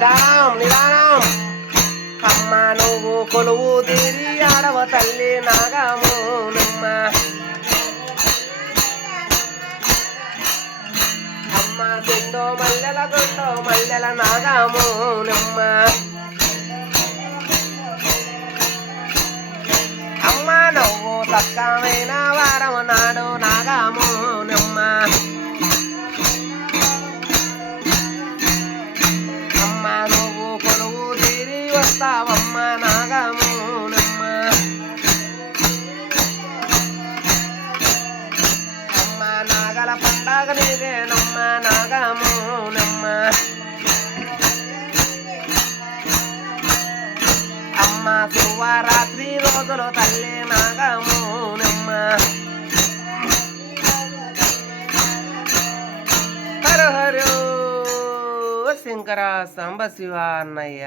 నిదానం నిదానం అమ్మ నువ్వు కొలువు తీరి ఆడవ తల్లి నాగము నమ్మ అమ్మ గుండో మల్లెల నాగము నమ్మ అమ్మ నువ్వు తక్కమైన వారము నాడు నాగము నమ్మ అమ్మ నువ్వు కొలువు తీరి వస్తావమ్మ నాగము నమ్మ అమ్మ నాగల పండగ నీదేనమ్మ నాగము నమ్మ అమ్మ శివరాత్రి రోజులు తల్లి నాగము నమ్మ హర హర శంకర సాంబ శివ అన్నయ్య.